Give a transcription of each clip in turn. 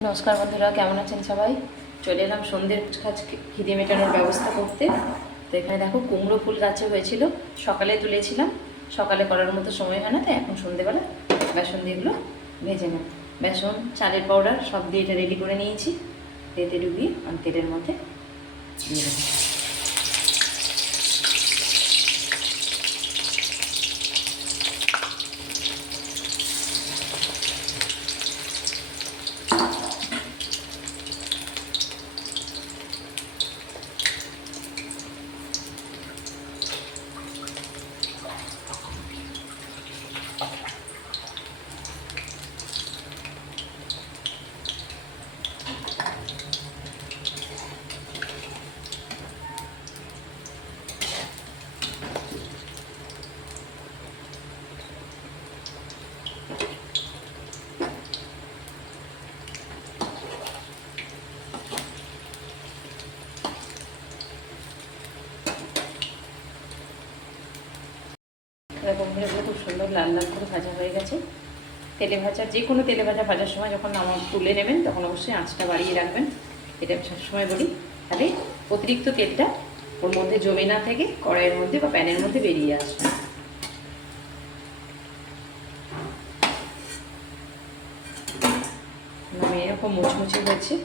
নমস্কার বন্ধুরা, কেমন আছেন সবাই? চলে এলাম সন্ধ্যের কাজ খিদে মেটানোর ব্যবস্থা করতে। তো এখানে দেখো কুমড়ো ফুল গাছে হয়েছিল, সকালে তুলেছিলাম, সকালে করার মতো সময় হয় না, তাই এখন সন্ধ্যেবেলা বেসন দিয়ে এগুলো ভেজে নেব। বেসন, চালের পাউডার সব দিয়ে এটা রেডি করে নিয়েছি। তেতে ডুবিয়ে আমি তেলের মধ্যে দিয়ে দেবো। এরকম করে খুব সুন্দর লাল লাল করে ভাজা হয়ে গেছে। তেলে ভাজা, যে কোনো তেলে ভাজার সময় যখন তুলে নেবেন তখন অবশ্যই আঁচটা বাড়িয়ে রাখবেন। এটা আমি সবসময় বলি, তাহলে অতিরিক্ত তেলটা ওর মধ্যে জমে না থেকে কড়াইয়ের মধ্যে বা প্যানের মধ্যে বেরিয়ে আসবে। এরকম মুচমুচে হয়েছে।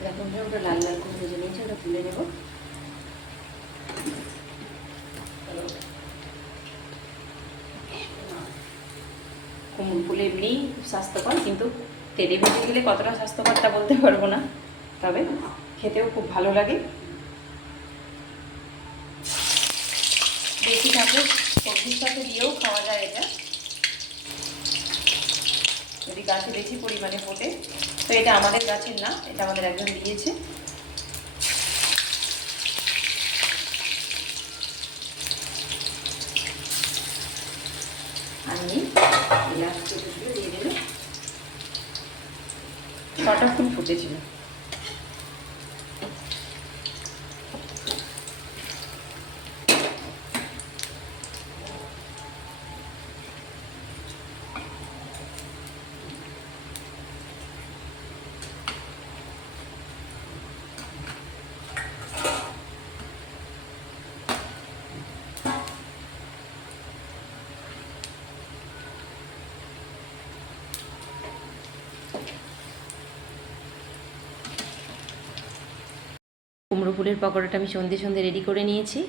এরকম ওটা লাল লাল করে ভেজে নিয়েছি, ওটা তুলে নেব। কুমড়ো ফুল এমনি খুব স্বাস্থ্যকর, কিন্তু তেলে ভেজে গেলে কতটা স্বাস্থ্যকরটা বলতে পারবো না, তবে খেতেও খুব ভালো লাগে। বেশি থাকে সবজির সাথে দিয়েও খাওয়া যায় এটা, যদি গাছে বেশি পরিমাণে ফোটে। তো এটা আমাদের গাছের না, এটা আমাদের একজন দিয়েছে। আমি দিয়ে দিল, ছটা ফুল ফুটেছিল। কুমড়ো ফুলের পকোড়াটা আমি সন্ধে রেডি করে নিয়েছি।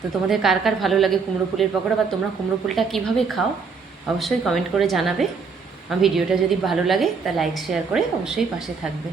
তো তোমাদের কার কার ভালো লাগে কুমড়ো ফুলের পকোড়া, বা তোমরা কুমড়ো ফুলটা কীভাবে খাও অবশ্যই কমেন্ট করে জানাবে। আমার ভিডিওটা যদি ভালো লাগে তা লাইক শেয়ার করে অবশ্যই পাশে থাকবে।